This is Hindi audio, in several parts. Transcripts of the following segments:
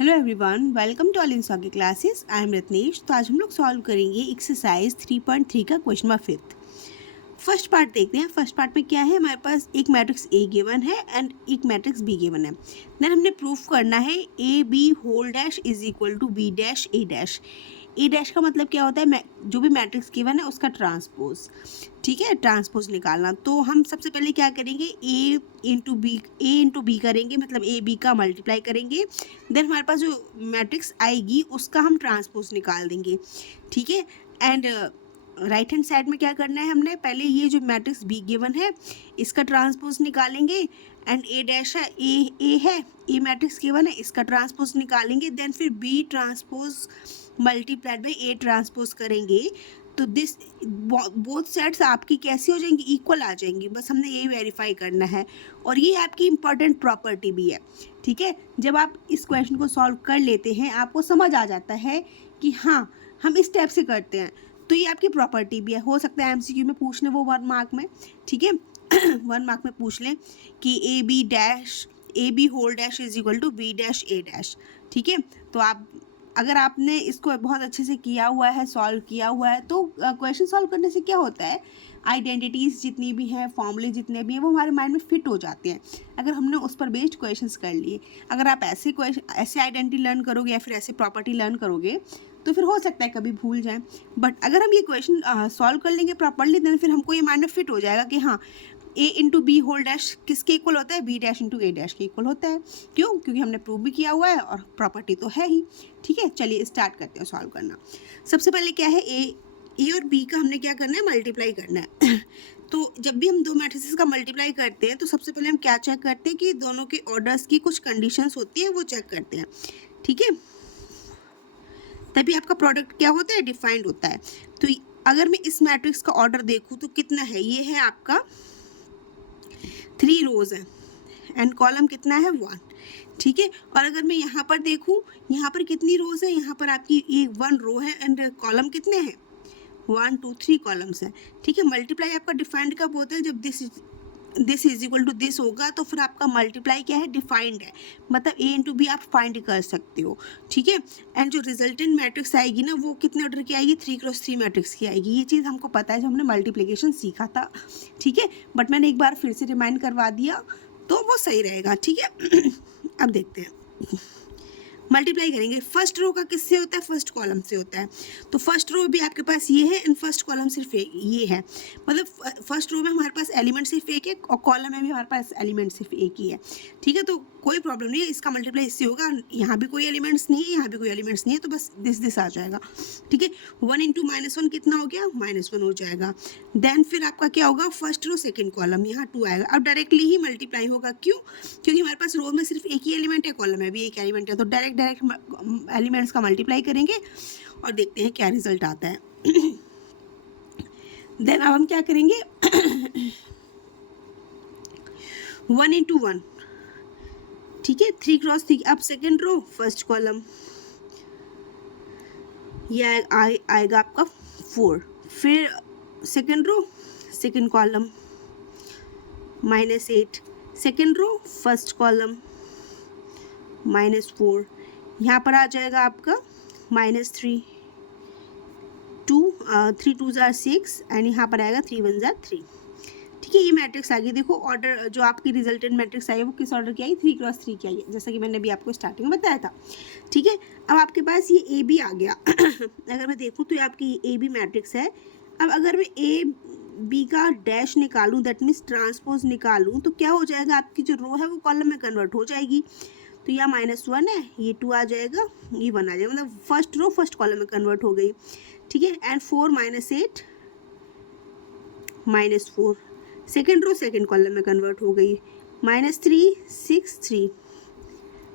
Hello everyone, welcome to all in सॉकी क्लासेस। I am Ratnesh. तो आज हम लोग सॉल्व करेंगे एक्सरसाइज 3.3 का क्वेश्चन नंबर 5। फर्स्ट पार्ट देखते हैं। फर्स्ट पार्ट में क्या है, हमारे पास एक मैट्रिक्स ए गिवन है एंड एक मैट्रिक्स बी गिवन है। देन हमने प्रूफ करना है A B whole dash is equal to B dash A dash. A dash का मतलब क्या होता है, जो भी मैट्रिक्स गिवन है उसका ट्रांसपोज। ठीक है, ट्रांसपोज निकालना। तो हम सबसे पहले क्या करेंगे, ए इंटू बी करेंगे, मतलब ए बी का मल्टीप्लाई करेंगे। देन हमारे पास जो मैट्रिक्स आएगी उसका हम ट्रांसपोज निकाल देंगे। ठीक है, एंड राइट हैंड साइड में क्या करना है, हमने पहले ये जो मैट्रिक्स बी गिवन है इसका ट्रांसपोज निकालेंगे। एंड ए डैश है, ए है, ए मैट्रिक्स गिवन है, इसका ट्रांसपोज निकालेंगे। देन फिर B transpose multiplied by A transpose करेंगे। तो दिस बोथ सेट्स आपकी कैसी हो जाएंगी, इक्वल आ जाएंगी। बस हमने यही वेरीफाई करना है और ये आपकी इंपॉर्टेंट प्रॉपर्टी भी है। ठीक है, जब आप इस क्वेश्चन को सॉल्व कर लेते हैं आपको समझ आ जाता है कि हाँ हम इस टाइप से करते हैं, तो ये आपकी प्रॉपर्टी भी है। हो सकता है एमसीक्यू में पूछ लें वो 1 मार्क में। ठीक है 1 मार्क में पूछ लें कि A B whole dash is equal to B dash A dash. ठीक है, तो आप अगर आपने इसको बहुत अच्छे से किया हुआ है, सॉल्व किया हुआ है, तो क्वेश्चन सॉल्व करने से क्या होता है, आइडेंटिटीज़ जितनी भी हैं, फॉर्मूले जितने भी हैं, वो हमारे माइंड में फिट हो जाते हैं अगर हमने उस पर बेस्ड क्वेश्चंस कर लिए। अगर आप ऐसे आइडेंटिटी लर्न करोगे या फिर ऐसे प्रॉपर्टी लर्न करोगे तो फिर हो सकता है कभी भूल जाएं। बट अगर हम ये क्वेश्चन सॉल्व कर लेंगे प्रॉपरली, देन फिर हमको ये माइंड में फिट हो जाएगा कि हाँ ए इंटू बी होल डैश किसके इक्वल होता है, बी डैश इंटू ए डैश के इक्वल होता है। क्यों? क्योंकि हमने प्रूव भी किया हुआ है और प्रॉपर्टी तो है ही। ठीक है, चलिए स्टार्ट करते हैं सॉल्व करना। सबसे पहले क्या है, ए और बी का हमने क्या करना है, मल्टीप्लाई करना है। तो जब भी हम दो मैट्रिसेस का मल्टीप्लाई करते हैं तो सबसे पहले हम क्या चेक करते हैं कि दोनों के ऑर्डर्स की कुछ कंडीशंस होती हैं, वो चेक करते हैं। ठीक है, तभी आपका प्रोडक्ट क्या होता है, डिफाइंड होता है। तो अगर मैं इस मैट्रिक्स का ऑर्डर देखूँ तो कितना है, ये है आपका 3 रोज है एंड कॉलम कितना है 1। ठीक है, और अगर मैं यहाँ पर देखूँ, यहाँ पर कितनी रोज है, यहाँ पर आपकी 1 रो है एंड कॉलम कितने हैं, 1 2 3 कॉलम्स है। ठीक है, मल्टीप्लाई आपका डिफाइंड कब होता है, जब this is equal to this होगा तो फिर आपका मल्टीप्लाई क्या है, डिफाइंड है, मतलब ए इंटू बी आप फाइंड कर सकते हो। ठीक है, एंड जो रिजल्टेंट मैट्रिक्स आएगी ना वो कितने ऑर्डर की आएगी, 3x3 मैट्रिक्स की आएगी। ये चीज़ हमको पता है जब हमने मल्टीप्लिकेशन सीखा था। ठीक है, बट मैंने एक बार फिर से रिमाइंड करवा दिया तो वो सही रहेगा। ठीक है अब देखते हैं, मल्टीप्लाई करेंगे। फर्स्ट रो का किससे होता है, फर्स्ट कॉलम से होता है। तो फर्स्ट रो भी आपके पास ये है एंड फर्स्ट कॉलम सिर्फ ये है, मतलब फर्स्ट रो में हमारे पास एलिमेंट सिर्फ एक है और कॉलम में भी हमारे पास एलिमेंट सिर्फ एक ही है। ठीक है, तो कोई प्रॉब्लम नहीं है, इसका मल्टीप्लाई इससे होगा। यहाँ भी कोई एलिमेंट्स नहीं है, यहाँ भी कोई एलिमेंट्स नहीं है, तो बस दिस आ जाएगा। ठीक है, 1 इंटू -1 कितना हो गया, -1 हो जाएगा। देन फिर आपका क्या होगा, फर्स्ट रो सेकेंड कॉलम, यहाँ 2 आएगा। अब डायरेक्टली ही मल्टीप्लाई होगा, क्यों? क्योंकि हमारे पास रो में सिर्फ एक ही एलिमेंट है, कॉलम में भी एक एलिमेंट है, तो डायरेक्ट एलिमेंट्स का मल्टीप्लाई करेंगे और देखते हैं क्या रिजल्ट आता है। देन अब हम क्या करेंगे, 1 इंटू 1। ठीक है, 3x3। अब सेकेंड रो फर्स्ट कॉलम, यह आएगा आपका 4। फिर second row second column -8, second row first column -4, यहाँ पर आ जाएगा आपका -3, 3 2 जार 6 एंड यहाँ पर आएगा 3 1 जार 3। ठीक है, ये मैट्रिक्स आ गई। देखो ऑर्डर जो आपकी रिजल्टेंट मैट्रिक्स आई है वो किस ऑर्डर की आई, 3x3 की आई है, जैसा कि मैंने अभी आपको स्टार्टिंग में बताया था। ठीक है, अब आपके पास ये ए बी आ गया। अगर मैं देखूँ तो ये आपकी ए बी मैट्रिक्स है। अब अगर मैं ए बी का डैश निकालूँ, दैट मीन्स ट्रांसपोज निकालूँ, तो क्या हो जाएगा, आपकी जो रो है वो कॉलम में कन्वर्ट हो जाएगी। तो यहाँ -1 है, ये 2 आ जाएगा, ये 1 आ जाएगा, मतलब फर्स्ट रो फर्स्ट कॉलम में कन्वर्ट हो गई। ठीक है, and 4 -8 -4, second row second column में कन्वर्ट हो गई, -3 6 3,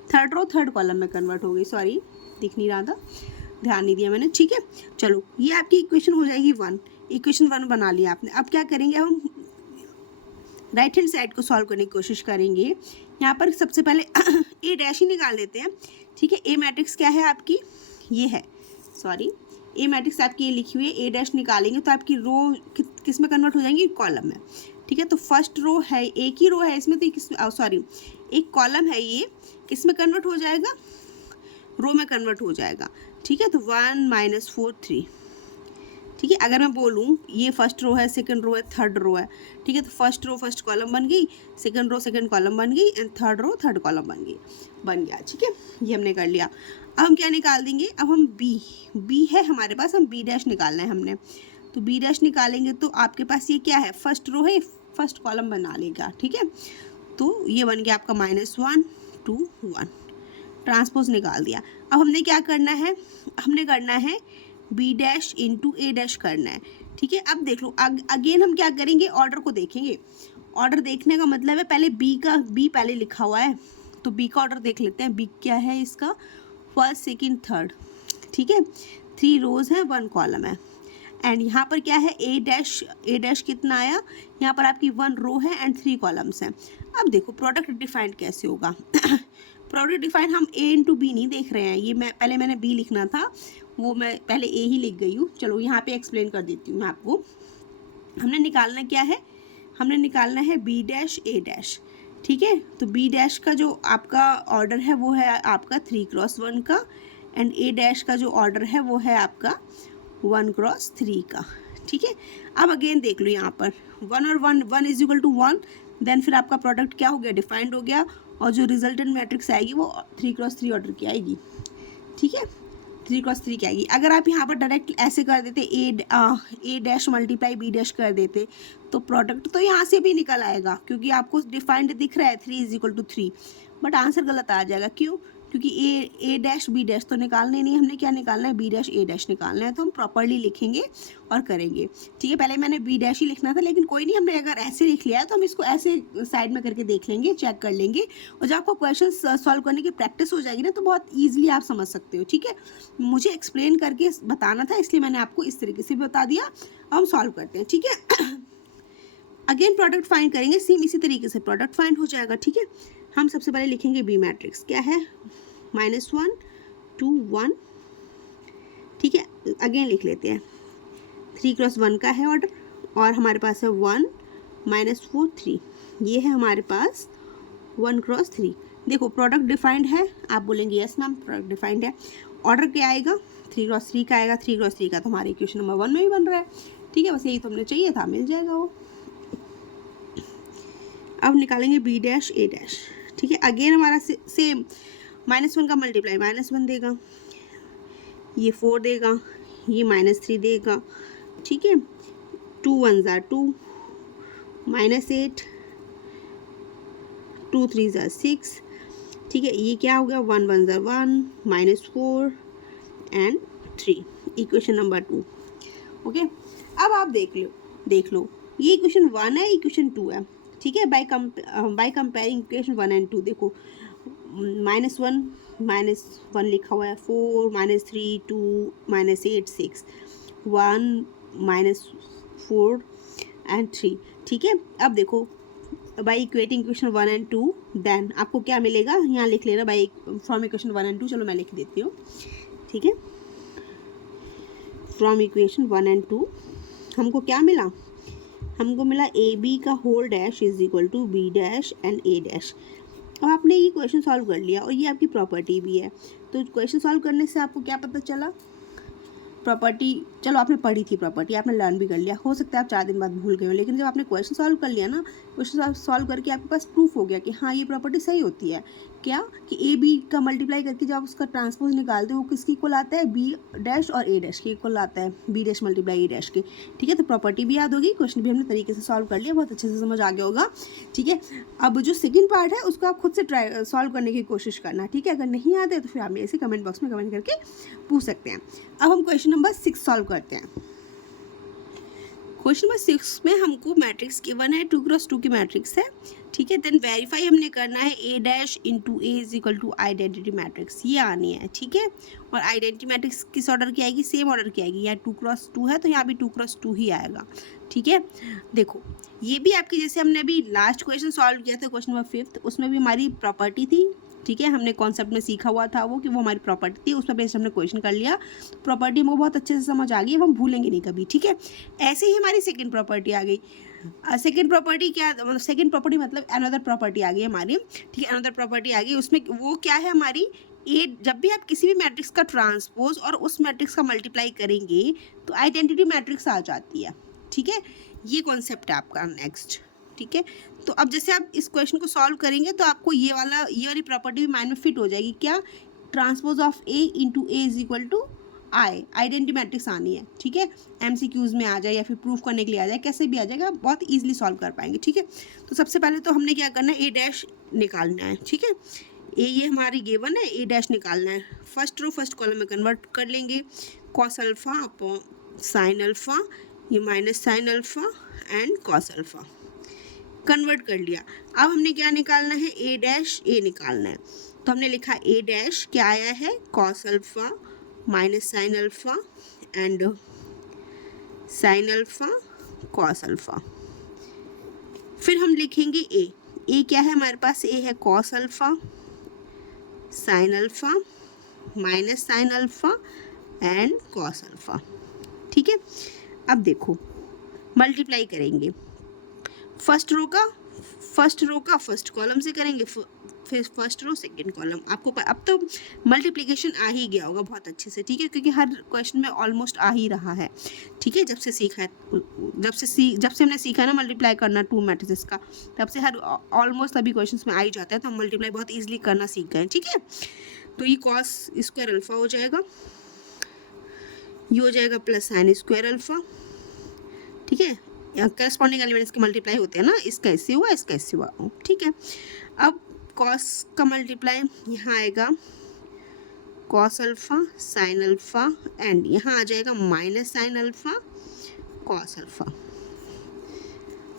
थर्ड रो थर्ड कॉलम में कन्वर्ट हो गई। सॉरी, दिख नहीं रहा था, ध्यान नहीं दिया मैंने। ठीक है, चलो ये आपकी इक्वेशन हो जाएगी 1। इक्वेशन 1 बना लिया आपने। अब क्या करेंगे, हम राइट हैंड साइड को सॉल्व करने की कोशिश करेंगे। यहाँ पर सबसे पहले ए डैश ही निकाल देते हैं। ठीक है, ए मैट्रिक्स क्या है आपकी, ये है, सॉरी ए मैट्रिक्स आपकी ये लिखी हुई है। ए डैश निकालेंगे तो आपकी रो किस में कन्वर्ट हो जाएंगी, कॉलम में। ठीक है, तो फर्स्ट रो है, एक ही रो है इसमें, तो किस सॉरी एक कॉलम है, ये किस में कन्वर्ट हो जाएगा, रो में कन्वर्ट हो जाएगा। ठीक है, तो 1 - 4 3। ठीक है, अगर मैं बोलूँ ये फर्स्ट रो है, सेकंड रो है, थर्ड रो है। ठीक है, तो फर्स्ट रो फर्स्ट कॉलम बन गई, सेकंड रो सेकंड कॉलम बन गई and third row third column बन गया। ठीक है, ये हमने कर लिया। अब हम क्या निकाल देंगे, अब हम बी है हमारे पास, हम बी डैश निकालना है हमने। तो बी डैश निकालेंगे तो आपके पास ये क्या है, फर्स्ट रो है, फर्स्ट कॉलम बना लेगा। ठीक है, तो ये बन गया आपका -1 2 1, ट्रांसपोज निकाल दिया। अब हमने क्या करना है, हमने करना है बी डैश इंटू ए डैश करना है। ठीक है, अब देख लो अगेन हम क्या करेंगे, ऑर्डर को देखेंगे। ऑर्डर देखने का मतलब है पहले बी पहले लिखा हुआ है, तो बी का ऑर्डर देख लेते हैं। बी क्या है इसका, फर्स्ट सेकंड थर्ड। ठीक है, 3 रोज है 1 कॉलम है। एंड यहाँ पर क्या है, ए डैश कितना आया, यहाँ पर आपकी 1 रो है एंड 3 कॉलम्स हैं। अब देखो प्रोडक्ट डिफाइंड कैसे होगा। प्रोडक्ट डिफाइंड हम ए इंटू बी नहीं देख रहे हैं, ये मैंने बी लिखना था, वो मैं पहले ए ही लिख गई हूँ। चलो यहाँ पे एक्सप्लेन कर देती हूँ मैं आपको। हमने निकालना क्या है, हमने निकालना है बी डैश ए डैश। ठीक है, तो बी डैश का जो आपका ऑर्डर है वो है आपका 3x1 का, एंड ए डैश का जो ऑर्डर है वो है आपका 1x3 का। ठीक है, अब अगेन देख लो यहाँ पर 1 और 1 इज इक्वल टू 1, देन फिर आपका प्रोडक्ट क्या हो गया, डिफाइंड हो गया, और जो रिजल्टेंट मैट्रिक्स आएगी वो 3x3 ऑर्डर की आएगी। ठीक है, 3x3 की आएगी। अगर आप यहाँ पर डायरेक्ट ऐसे कर देते ए डैश मल्टीप्लाई बी डैश कर देते तो प्रोडक्ट तो यहाँ से भी निकल आएगा, क्योंकि आपको डिफाइंड दिख रहा है 3 is equal to 3, but answer गलत आ जाएगा। क्यों, क्योंकि ए डैश बी डैश तो निकालने नहीं, हमने क्या निकालना है, बी डैश ए डैश निकालना है। तो हम प्रॉपरली लिखेंगे और करेंगे। ठीक है, पहले मैंने बी डैश ही लिखना था, लेकिन कोई नहीं, हमने अगर ऐसे लिख लिया है तो हम इसको ऐसे साइड में करके देख लेंगे, चेक कर लेंगे, और जब आपको क्वेश्चन सॉल्व करने की प्रैक्टिस हो जाएगी ना तो बहुत ईजिली आप समझ सकते हो। ठीक है, मुझे एक्सप्लेन करके बताना था, इसलिए मैंने आपको इस तरीके से बता दिया। अब हम सॉल्व करते हैं। ठीक है, अगेन प्रोडक्ट फाइंड करेंगे, सेम इसी तरीके से प्रोडक्ट फाइंड हो जाएगा। ठीक है, हम सबसे पहले लिखेंगे बी मैट्रिक्स क्या है, -1 2 1। ठीक है, अगेन लिख लेते हैं, 3x1 का है ऑर्डर, और हमारे पास है 1 -4 3, ये है हमारे पास 1x3। देखो प्रोडक्ट डिफाइंड है, आप बोलेंगे यस मैम प्रोडक्ट डिफाइंड है। ऑर्डर क्या आएगा, 3x3 का आएगा। 3x3 का तो हमारे इक्वेशन नंबर 1 में ही बन रहा है। ठीक है, बस यही तो हमने चाहिए था, मिल जाएगा वो। अब निकालेंगे बी डैश ए डैश। ठीक है, अगेन हमारा सेम -1 का मल्टीप्लाई -1 देगा, ये 4 देगा, ये -3 देगा। ठीक है, 2 1 ज़ा 2, -8, 2 3 ज़ा 6। ठीक है, ये क्या हो गया, 1 1 ज़ा 1, -4 एंड 3, इक्वेशन नंबर 2। ओके, अब आप देख लो ये इक्वेशन 1 है, इक्वेशन 2 है। ठीक है, बाय कंपेयरिंग इक्वेशन 1 एंड 2, देखो -1 लिखा हुआ है, 4 -3 2 -8 6 1 -4 एंड 3। ठीक है, अब देखो by equating equation 1 and 2, then आपको क्या मिलेगा, यहाँ लिख लेना बाय फ्रॉम इक्वेशन 1 एंड 2। चलो मैं लिख देती हूँ। ठीक है, फ्रॉम इक्वेशन 1 एंड 2 हमको क्या मिला, हमको मिला ए बी का whole dash is equal to B dash and A dash. अब आपने ये क्वेश्चन सॉल्व कर लिया और ये आपकी प्रॉपर्टी भी है, तो क्वेश्चन सॉल्व करने से आपको क्या पता चला, प्रॉपर्टी, चलो आपने पढ़ी थी प्रॉपर्टी, आपने लर्न भी कर लिया, हो सकता है आप 4 दिन बाद भूल गए हो, लेकिन जब आपने क्वेश्चन सॉल्व कर लिया ना, क्वेश्चन सॉल्व करके आपके पास प्रूफ हो गया कि हाँ ये प्रॉपर्टी सही होती है। क्या कि ए बी का मल्टीप्लाई करके जब उसका ट्रांसपोज निकालते हो वो किसकी इक्वल आता है, बी डैश और ए डैश के इक्वल आता है, बी डैश मल्टीप्लाई ए डैश के। ठीक है, तो प्रॉपर्टी भी याद होगी, क्वेश्चन भी हमने तरीके से सॉल्व कर लिया, बहुत अच्छे से समझ आ गया होगा। ठीक है, अब जो सेकंड पार्ट है उसको आप खुद से ट्राई सॉल्व करने की कोशिश करना। ठीक है, अगर नहीं आते तो फिर आप मेरे से कमेंट बॉक्स में कमेंट करके पूछ सकते हैं। अब हम क्वेश्चन नंबर 6 सॉल्व करते हैं। क्वेश्चन नंबर 6 में हमको मैट्रिक्स गिवन है, 2x2 की मैट्रिक्स है। ठीक है, देन वेरीफाई हमने करना है A dash into A is equal to identity matrix, ये आनी है। ठीक है, और आइडेंटिटी मैट्रिक्स किस ऑर्डर की आएगी, सेम ऑर्डर की आएगी। यहाँ 2x2 है तो यहाँ भी 2x2 ही आएगा। ठीक है, देखो ये भी आपकी, जैसे हमने अभी लास्ट क्वेश्चन सॉल्व किया था क्वेश्चन नंबर 5, उसमें भी हमारी प्रॉपर्टी थी। ठीक है, हमने कॉन्सेप्ट में सीखा हुआ था वो कि वो हमारी प्रॉपर्टी थी, उस पर बेस्ड हमने क्वेश्चन कर लिया, प्रॉपर्टी हमको बहुत अच्छे से समझ आ गई, अब हम भूलेंगे नहीं कभी। ठीक है, ऐसे ही हमारी सेकंड प्रॉपर्टी आ गई। सेकंड प्रॉपर्टी क्या, मतलब सेकंड प्रॉपर्टी मतलब अनदर प्रॉपर्टी आ गई हमारी। ठीक है, अनदर प्रॉपर्टी आ गई, उसमें वो क्या है हमारी, ए जब भी आप किसी भी मैट्रिक्स का ट्रांसपोज और उस मैट्रिक्स का मल्टीप्लाई करेंगे तो आइडेंटिटी मैट्रिक्स आ जाती है, ठीक है। ये कॉन्सेप्ट है आपका नेक्स्ट, ठीक है। तो अब जैसे आप इस क्वेश्चन को सॉल्व करेंगे तो आपको ये वाली प्रॉपर्टी भी माइंड में फिट हो जाएगी, क्या, transpose of A into A is equal to I, identity matrix आनी है, ठीक है। एमसीक्यूज में आ जाए या फिर प्रूफ करने के लिए आ जाए, कैसे भी आ जाएगा, बहुत ईजिली सॉल्व कर पाएंगे, ठीक है। तो सबसे पहले तो हमने क्या करना है, ए डैश निकालना है, ठीक है। ए ये हमारी गिवन है, ए डैश निकालना है। फर्स्ट रो फर्स्ट कॉलम में कन्वर्ट कर लेंगे, cos alpha upon sine alpha, ये minus sine alpha and cos alpha, convert कर लिया। अब हमने क्या निकालना है, ए डैश ए निकालना है। तो हमने लिखा ए डैश क्या आया है, cos alpha minus sine alpha and sign alpha cos alpha. फिर हम लिखेंगे ए क्या है हमारे पास, ए है cos alpha sine alpha minus sine alpha and cos alpha, ठीक है। अब देखो मल्टीप्लाई करेंगे, फर्स्ट रो का फर्स्ट कॉलम से करेंगे, फिर फर्स्ट रो सेकंड कॉलम। आपको अब तो मल्टीप्लिकेशन आ ही गया होगा बहुत अच्छे से, ठीक है, क्योंकि हर क्वेश्चन में ऑलमोस्ट आ ही रहा है, ठीक है। जब से सीखा है, जब से हमने सीखा है ना मल्टीप्लाई करना टू मैट्रिसेस का, तब से हर ऑलमोस्ट सभी क्वेश्चंस में आ ही जाता है, तो हम मल्टीप्लाई बहुत ईजिली करना सीख गए, ठीक है। तो ये कॉस स्क्वायर अल्फा हो जाएगा, ये हो जाएगा प्लस साइन स्क्वायर अल्फा, ठीक है। करस्पॉन्डिंग एलिमेंट्स के मल्टीप्लाई होते हैं ना, इसका इससे हुआ इसका इससे हुआ, ठीक है। अब कॉस का मल्टीप्लाई यहाँ आएगा cos alpha sign alpha and यहाँ आ जाएगा minus sine alpha cos alpha,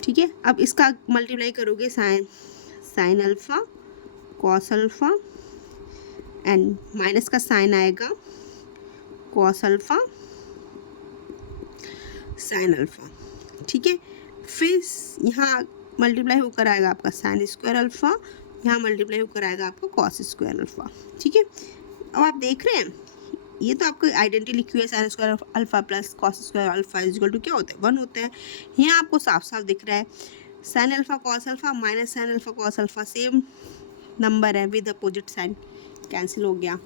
ठीक है। अब इसका मल्टीप्लाई करोगे sign alpha cos alpha and minus का साइन आएगा कॉस अल्फा साइन अल्फा, ठीक है। फिर यहाँ मल्टीप्लाई होकर आएगा आपका साइन स्क्वायर अल्फा, यहाँ मल्टीप्लाई होकर आएगा आपका कॉस स्क्वायर अल्फा, ठीक है। अब आप देख रहे हैं ये तो आपको आइडेंटिटी लिखी हुई है, sine square alpha plus cos square alpha is equal to क्या होता है, 1 होता है। यहाँ आपको साफ साफ दिख रहा है sine alpha cos alpha minus sine alpha cos alpha same number है, विद अपोजिट साइन कैंसिल हो गया,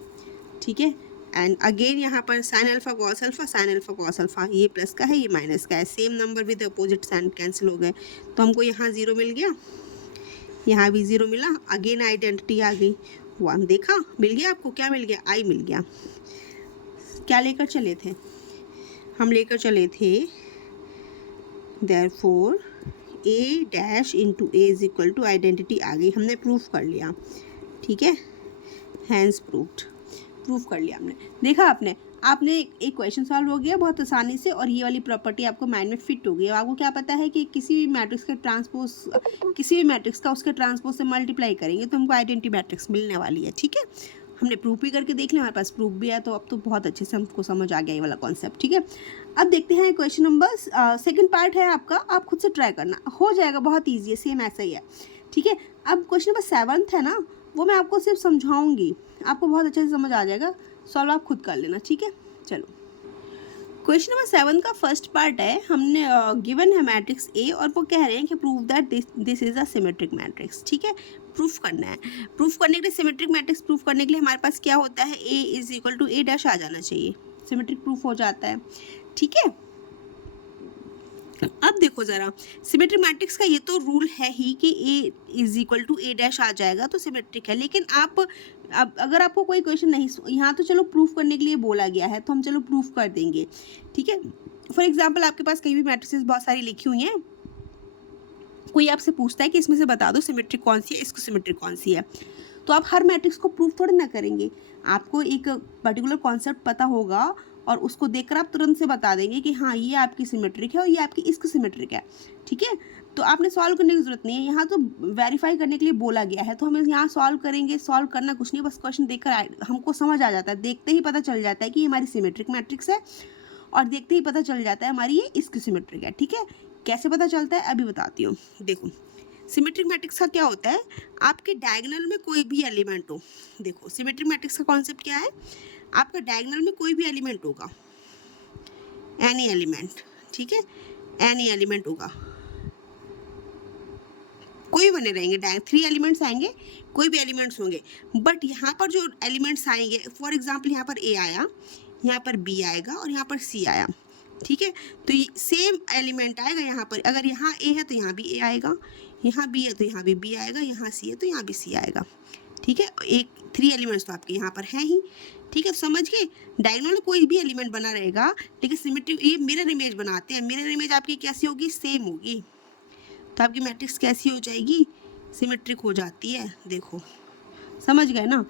ठीक है। एंड अगेन यहाँ पर साइन अल्फा कॉस अल्फा, ये प्लस का है ये माइनस का है, same number with opposite sign cancel हो गए, तो हमको यहाँ 0 मिल गया, यहाँ भी 0 मिला। अगेन आइडेंटिटी आ गई 1, देखा मिल गया आपको, क्या मिल गया, आई मिल गया। क्या लेकर चले थे हम, लेकर चले थे therefore A dash into A is equal to, identity आ गई, हमने प्रूफ कर लिया, ठीक है, हैंस प्रूफ कर लिया हमने। देखा आपने एक क्वेश्चन सॉल्व हो गया बहुत आसानी से, और ये वाली प्रॉपर्टी आपको माइंड में फिट हो गई। अब आपको क्या पता है कि किसी भी मैट्रिक्स का उसके ट्रांसपोज से मल्टीप्लाई करेंगे तो हमको आइडेंटिटी मैट्रिक्स मिलने वाली है, ठीक है। हमने प्रूफ भी करके देख लिया, हमारे पास प्रूफ भी है, तो अब तो बहुत अच्छे से हमको समझ आ गया ये वाला कॉन्सेप्ट, ठीक है। अब देखते हैं क्वेश्चन नंबर सेकेंड पार्ट है आपका, आप खुद से ट्राई करना, हो जाएगा, बहुत ईजी है, सेम ऐसा ही है, ठीक है। अब क्वेश्चन नंबर 7 है ना, वो मैं आपको सिर्फ समझाऊंगी, आपको बहुत अच्छे से समझ आ जाएगा, सॉल्व आप खुद कर लेना, ठीक है। चलो क्वेश्चन नंबर 7 का फर्स्ट पार्ट है, हमने गिवन है मैट्रिक्स ए और वो कह रहे हैं कि prove that this is a symmetric matrix, ठीक है। प्रूफ करना है, प्रूफ करने के लिए सिमेट्रिक मैट्रिक्स प्रूफ करने के लिए हमारे पास क्या होता है, A is equal to A dash आ जाना चाहिए, सिमेट्रिक प्रूफ हो जाता है, ठीक है। अब देखो ज़रा, सिमेट्रिक मैट्रिक्स का ये तो रूल है ही कि A is equal to A dash आ जाएगा तो सिमेट्रिक है, लेकिन अब अगर आपको कोई क्वेश्चन नहीं, यहाँ तो चलो प्रूफ करने के लिए बोला गया है तो हम चलो प्रूफ कर देंगे, ठीक है। फॉर एग्जांपल आपके पास कई भी मैट्रिसेस बहुत सारी लिखी हुई हैं, कोई आपसे पूछता है कि इसमें से बता दो सिमेट्रिक कौन सी है, इसको सिमेट्रिक कौन सी है, तो आप हर मैट्रिक्स को प्रूफ थोड़ी ना करेंगे, आपको एक पर्टिकुलर कॉन्सेप्ट पता होगा और उसको देखकर आप तुरंत से बता देंगे कि हाँ ये आपकी सिमेट्रिक है और ये आपकी इसकी सिमेट्रिक है, ठीक है। तो आपने सॉल्व करने की ज़रूरत नहीं है, यहाँ तो वेरीफाई करने के लिए बोला गया है, तो हम यहाँ सॉल्व करेंगे, सॉल्व करना कुछ नहीं, बस क्वेश्चन देखकर हमको समझ आ जाता है, देखते ही पता चल जाता है कि हमारी सिमेट्रिक मैट्रिक्स है, और देखते ही पता चल जाता है हमारी ये इसकी सिमेट्रिक है, ठीक है। कैसे पता चलता है अभी बताती हूँ। देखो सिमेट्रिक मैट्रिक्स का क्या होता है, आपके डायगोनल में कोई भी एलिमेंट हो, देखो सिमेट्रिक मैट्रिक्स का कॉन्सेप्ट क्या है, आपका डायगोनल में कोई भी एलिमेंट होगा, एनी एलिमेंट, ठीक है, एनी एलिमेंट होगा, कोई बने रहेंगे, 3 एलिमेंट्स आएंगे, कोई भी एलिमेंट्स होंगे, बट यहाँ पर जो एलिमेंट्स आएंगे, फॉर एग्जांपल यहाँ पर ए आया, यहाँ पर बी आएगा और यहाँ पर सी आया, ठीक है, तो ये सेम एलिमेंट आएगा यहाँ पर। अगर यहाँ ए है तो यहाँ भी ए आएगा, यहाँ बी है तो यहाँ भी बी आएगा, यहाँ सी है तो यहाँ भी सी आएगा, ठीक है। एक 3 एलिमेंट्स तो आपके यहाँ पर हैं ही, ठीक है, समझ गए। डायगोनल में कोई भी एलिमेंट बना रहेगा, लेकिन सिमेट्रिक, ये मिरर इमेज बनाते हैं, मिरर इमेज आपकी कैसी होगी, सेम होगी, तो आपकी मैट्रिक्स कैसी हो जाएगी, सिमेट्रिक हो जाती है। देखो समझ गए ना,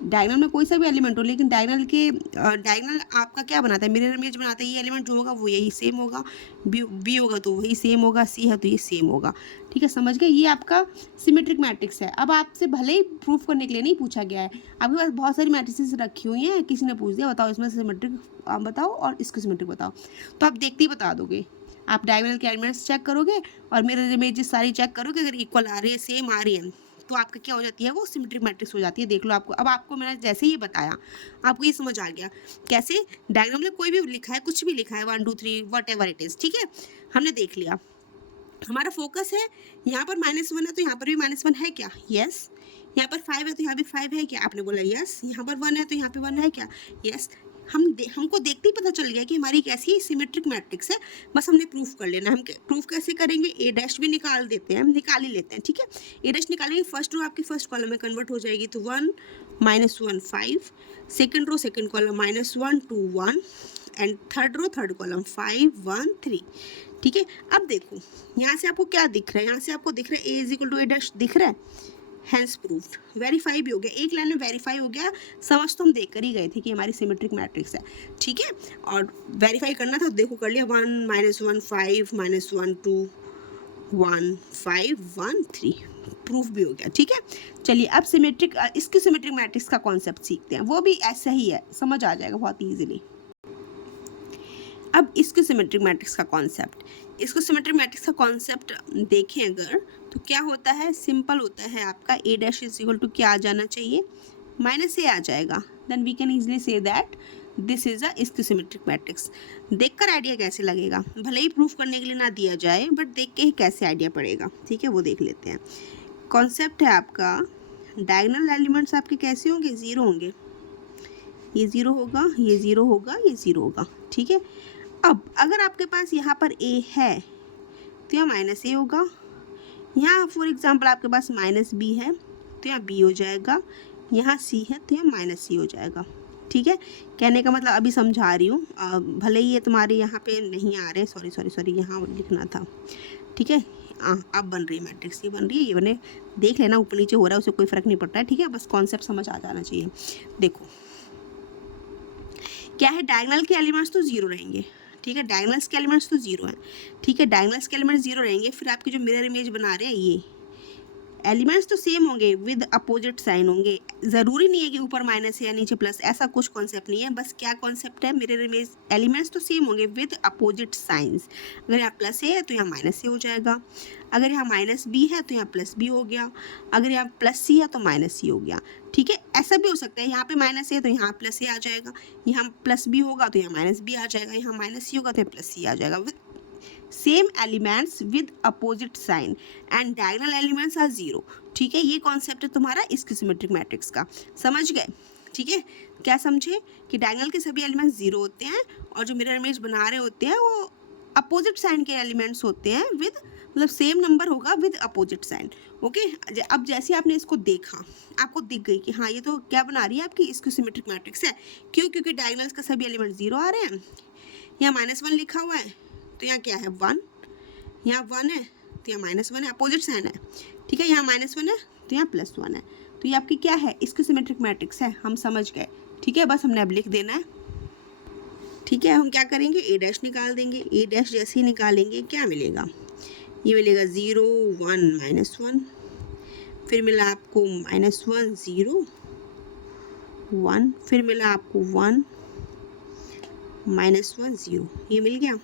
डायगोनल में कोई सा भी एलिमेंट हो, लेकिन डायगोनल आपका क्या बनाता है, मिरर इमेज बनाता है। ये एलिमेंट जो होगा वो यही सेम होगा, बी होगा तो वही सेम होगा, सी है तो ये सेम होगा, ठीक है, समझ गए। ये आपका सिमेट्रिक मैट्रिक्स है। अब आपसे भले ही प्रूफ करने के लिए नहीं पूछा गया है, आपके पास बहुत सारी मैट्रिसेस रखी हुई हैं, किसी ने पूछ दिया बताओ इसमें सिमेट्रिक बताओ और इसको सिमेट्रिक बताओ, तो आप देखते ही बता दोगे। आप डायगोनल के एलिमेंट्स चेक करोगे और मिरर इमेजेस सारी चेक करोगे, अगर इक्वल आ रही है, सेम आ रही है, तो आपका क्या हो जाती है, वो सिमेट्रिक मैट्रिक्स हो जाती है। देख लो आपको, अब आपको मैंने जैसे ही बताया आपको ये समझ आ गया कैसे डायग्राम में कोई भी लिखा है, कुछ भी लिखा है, 1 2 3 वट एवर इट इज़, ठीक है, हमने देख लिया। हमारा फोकस है यहाँ पर -1 है तो यहाँ पर भी -1 है क्या, यस। यहाँ पर 5 है तो यहाँ भी 5 है क्या, आपने बोला यस। यहाँ पर 1 है तो यहाँ पे 1 है क्या, यस। हमको देखते ही पता चल गया कि हमारी कैसी सिमेट्रिक मैट्रिक्स है, बस हमने प्रूफ कर लेना। हम प्रूफ कैसे करेंगे, ए डैश भी निकाल देते हैं, हम निकाल ही लेते हैं, ठीक है। ए डैश निकालेंगे, फर्स्ट रो आपकी फर्स्ट कॉलम में कन्वर्ट हो जाएगी, तो 1 -1 5, second row second column -1 2 1 and third row third column 5 1 3, ठीक है। अब देखो यहाँ से आपको क्या दिख रहा है, यहाँ से आपको दिख रहा है A is equal to A dash दिख रहा है, हैंस प्रूफ्ड, वेरीफाई भी हो गया, एक लाइन में वेरीफाई हो गया। समझ तो हम देख कर ही गए थे कि हमारी सिमेट्रिक मैट्रिक्स है, ठीक है। और वेरीफाई करना था, देखो कर लिया, 1 -1 5 -1 2 1 5 1 3, प्रूफ भी हो गया, ठीक है। चलिए अब इसकी सिमेट्रिक मैट्रिक्स का कॉन्सेप्ट सीखते हैं, वो भी ऐसा ही है, समझ आ जाएगा बहुत ईजिली। अब इसके सिमेट्रिक मैट्रिक्स का कॉन्सेप्ट, इसको सिमेट्रिक मैट्रिक्स का कॉन्सेप्ट देखें अगर, तो क्या होता है, सिंपल होता है आपका, A dash is equal to क्या आ जाना चाहिए, -a आ जाएगा, then we can easily say that this is a इसकी सिमेट्रिक मैट्रिक्स। देखकर आइडिया कैसे लगेगा, भले ही प्रूफ करने के लिए ना दिया जाए, बट देख के ही कैसे आइडिया पड़ेगा, ठीक है, वो देख लेते हैं। कॉन्सेप्ट है आपका, डायगोनल एलिमेंट्स आपके कैसे होंगे, 0 होंगे, ये 0 होगा, ये 0 होगा, ये 0 होगा, ठीक है। अब अगर आपके पास यहाँ पर a है तो यहाँ -a होगा, यहाँ फॉर एग्जांपल आपके पास -b है तो यहाँ b हो जाएगा, यहाँ c है तो यहाँ -c हो जाएगा, ठीक है। कहने का मतलब अभी समझा रही हूँ, भले ही ये तुम्हारे यहाँ पे नहीं आ रहे, सॉरी यहाँ लिखना था, ठीक है। अब बन रही है मैट्रिक्स, ये बन रही है, ये बने, देख लेना ऊपर नीचे हो रहा है, उससे कोई फ़र्क नहीं पड़ता है, ठीक है, बस कॉन्सेप्ट समझ आ जाना चाहिए। देखो क्या है, डायगोनल के एलिमेंट्स तो 0 रहेंगे, ठीक है, डायगोनल्स के एलिमेंट्स तो 0 हैं, ठीक है, डायगोनल्स के एलिमेंट्स 0 रहेंगे। फिर आपकी जो मिरर इमेज बना रहे हैं, ये एलिमेंट्स तो सेम होंगे, विद अपोजिट साइन होंगे। ज़रूरी नहीं है कि ऊपर माइनस है या नीचे प्लस, ऐसा कुछ कॉन्सेप्ट नहीं है। बस क्या कॉन्सेप्ट है, मिरर इमेज एलिमेंट्स तो सेम होंगे विद अपोजिट साइंस। अगर यहाँ प्लस है तो यहाँ माइनस से हो जाएगा, अगर यहाँ -b है तो यहाँ +b हो गया, अगर यहाँ +c है तो -c हो गया, ठीक है। ऐसा भी हो सकता है, यहाँ पे माइनस है तो यहाँ +a आ जाएगा, यहाँ +b होगा तो यहाँ -b आ जाएगा, यहाँ -c होगा तो यहाँ +c आ जाएगा। Same elements with opposite sign and diagonal elements are 0, ठीक है। ये कॉन्सेप्ट है तुम्हारा इसकी सिमेट्रिक मैट्रिक्स का, समझ गए, ठीक है। क्या समझे कि डायगोनल के सभी एलिमेंट्स 0 होते हैं और जो मिरर इमेज बना रहे होते हैं वो अपोजिट साइन के एलिमेंट्स होते हैं, विद मतलब सेम नंबर होगा विद अपोजिट साइन, ओके। अब जैसे आपने इसको देखा, आपको दिख गई कि हाँ ये तो क्या बना रही है आपकी इसकी सिमेट्रिक मैट्रिक्स है, क्यों, क्योंकि डायगोनल्स का सभी एलिमेंट 0 आ रहे हैं। यहाँ -1 लिखा हुआ है तो यहाँ क्या है 1, यहाँ 1 है तो यहाँ -1 है, अपोजिट साइन है, ठीक है। यहाँ -1 है तो यहाँ +1 है, तो ये आपकी क्या है, इसकी सिमेट्रिक मैट्रिक्स है, हम समझ गए, ठीक है। बस हमने अब लिख देना है, ठीक है। हम क्या करेंगे, ए डैश निकाल देंगे, ए डैश जैसे ही निकालेंगे क्या मिलेगा, ये मिलेगा 0 1 -1, फिर मिला आपको -1 0 1, फिर मिला आपको 1 -1 0, ये मिल गया।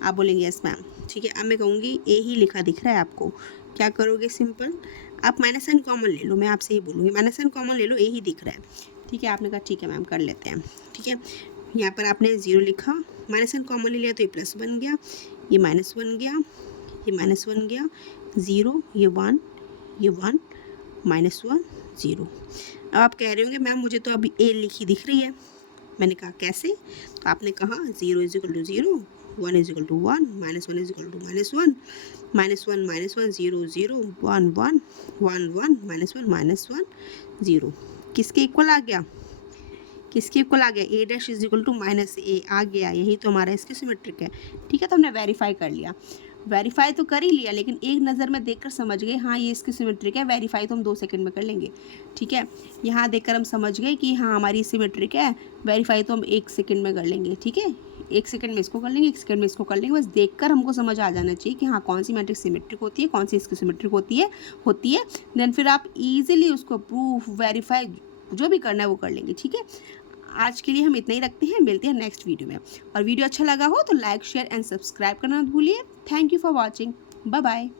आप बोलेंगे यस मैम, ठीक है। अब मैं कहूँगी ए ही लिखा दिख रहा है आपको, क्या करोगे, सिंपल आप -n कॉमन ले लो, मैं आपसे ही बोलूँगी -n कॉमन ले लो, ए ही दिख रहा है, ठीक है। आपने कहा ठीक है मैम कर लेते हैं, ठीक है। यहाँ पर आपने 0 लिखा, -n कॉमन ले लिया तो ये प्लस बन गया, ये -1 गया, ये -1 गया, ज़ीरो, ये वन, -1, 0। अब आप कह रहे होंगे मैम मुझे तो अभी ए लिखी दिख रही है। मैंने कहा कैसे? तो आपने कहा 0 = 0, 1 = 1, -1 = -1, -1, 0, 0, 1, 1, 1, 1, -1, -1, 0। किसके इक्वल आ गया? किसके इक्वल आ गया? a dash is equal to -a आ गया। यही तो हमारा इसके सिमेट्रिक है। ठीक है, तो हमने वेरीफाई कर लिया। वेरीफाई तो कर ही लिया, लेकिन एक नज़र में देखकर समझ गए हाँ ये इसकी सिमेट्रिक है। वेरीफाई तो हम 2 सेकंड में कर लेंगे। ठीक है, यहाँ देखकर हम समझ गए कि हाँ हमारी सिमेट्रिक है। वेरीफाई तो हम 1 सेकंड में कर लेंगे। ठीक है, 1 सेकंड में इसको कर लेंगे, 1 सेकंड में इसको कर लेंगे। बस देखकर हमको समझ आ जाना चाहिए कि हाँ कौन सी मैट्रिक्स सिमेट्रिक होती है, कौन सी इसकी सिमेट्रिक होती है। देन फिर आप ईजिली उसको प्रूफ, वेरीफाई जो भी करना है वो कर लेंगे। ठीक है, आज के लिए हम इतना ही रखते हैं। मिलते हैं नेक्स्ट वीडियो में। और वीडियो अच्छा लगा हो तो लाइक, शेयर एंड सब्सक्राइब करना मत भूलिए। Thank you for watching. Bye bye.